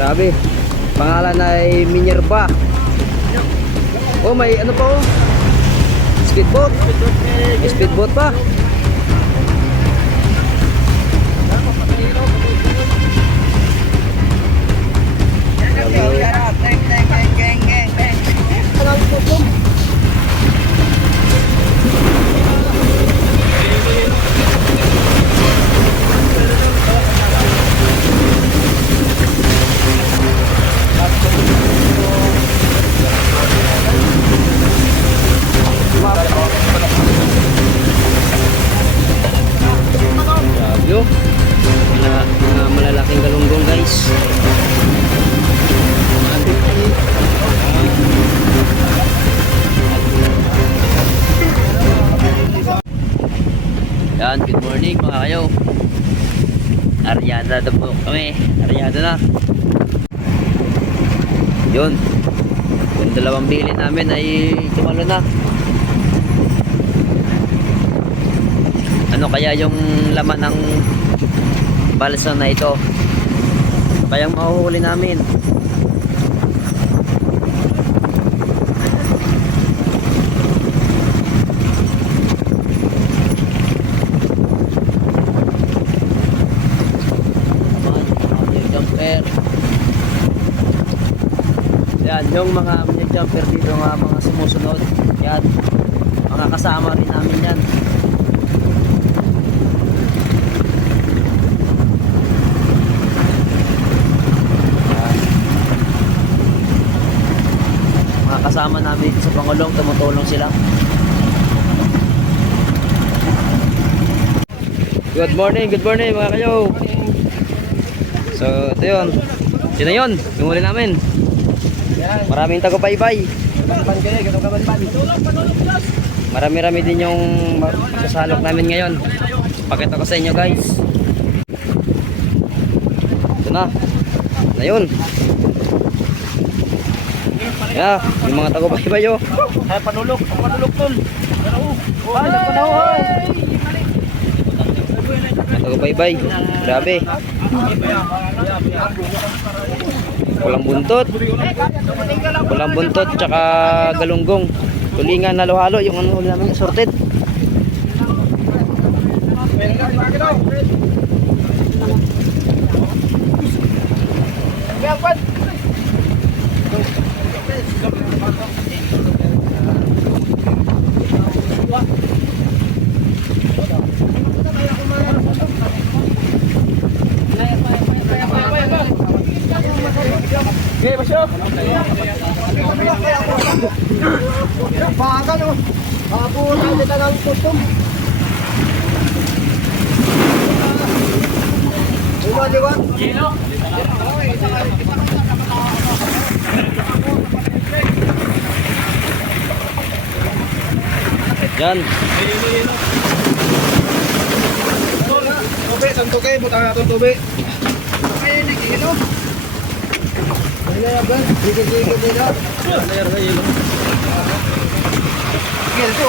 Grabe. Pangalan ay Minerva. Oh, may ano pa oh. Speedboat. May speedboat pa. Mga malalaking galunggong guys. Yan, good morning mga kayo. Aryada na po kami. Aryada na. Yun. Yung dalawang bili namin ay tumalo na. Ano kaya yung laman ng balsa na ito? Kayang mahuhuli namin. Jumper. Yan, yung mga jumper dito, mga sumusunod. Yan, mga kasama rin namin yan. Kasama namin sa Pangulong, tumutulong sila. Good morning mga kayo. So ito yun. Sino yun? Yung huli namin. Maraming tagupaybay. Marami-rami din yung sasalok namin ngayon. Pakita ko sa inyo guys. Ito na. Na yun. Ya, yung mga tagupaybay oh. Ay panulok tol. Tagupaybay. Grabe. Walang buntot tsaka galunggong. Tulingan halo-halo yung ano namin sorted. Okay, Basyo. Baka no. Ako na kita ng tutom. Diwa. Gino. Yan. Tubig, santo kayo, butang natin tubig. Ay, nag-ilo. Ay, nayaban. Sige nila. Layar na ilo. Sige, ito.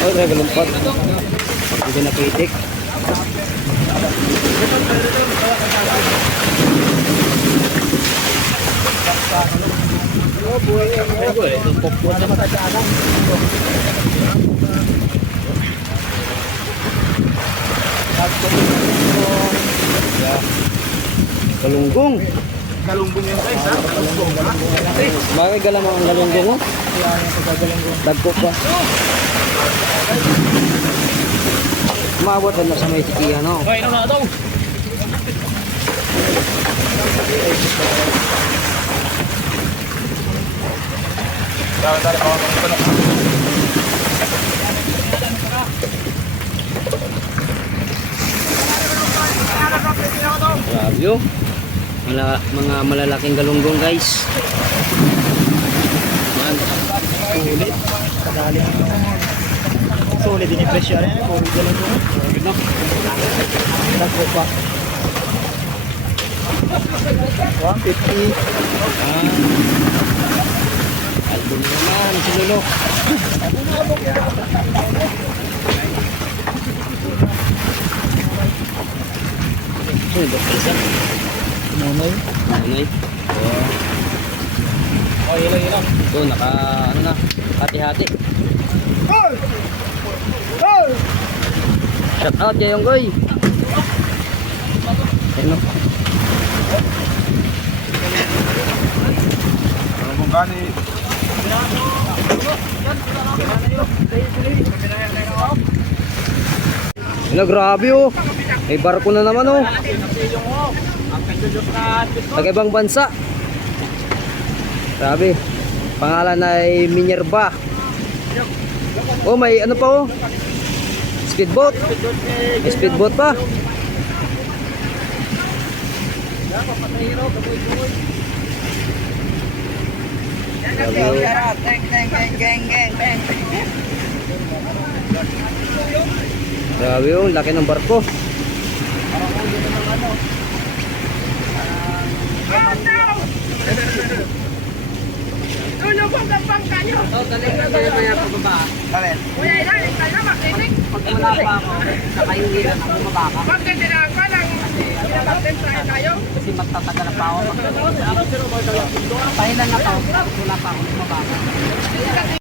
Oh, nagalumpat. Hindi nakitik. Galunggong. Galunggong yung guys, ha? Galunggong. Bakit galamang ang galunggong mo? Dagko pa. Umabot na sa may tikiya, no? Okay, na daw. Grabe oh. Mga malalaking galunggong guys. Sulit. Kadali. Sulit din yung presyo rin. Sulit din ito. Dagko pa. 150. Album naman si Lolo. Sino ba? Isa? Nanay. Nanay. Oh, hilang. Ito, ano na, hati-hati. Hey! Hey! Shout out kay Yonggoy. Ano? Ano mong gani? Ano, grabe oh. May barko na naman oh. Taga-ibang bansa. Grabe. Pangalan ay Minerva. Oh, may ano pa oh. Speedboat. May speedboat pa. Grabe oh, laki ng barko. Tulog ko gampang kayo. Oh, talaga na maya pababa. Alin? Kuya, ilalim ka na makinig. Pag wala pa ako, nakayungiran ako mabaka. Pag ganyan ka lang, pinapatentahin tayo. Kasi magtatagal pa ako. Pahilan na to, wala pa ako mabaka.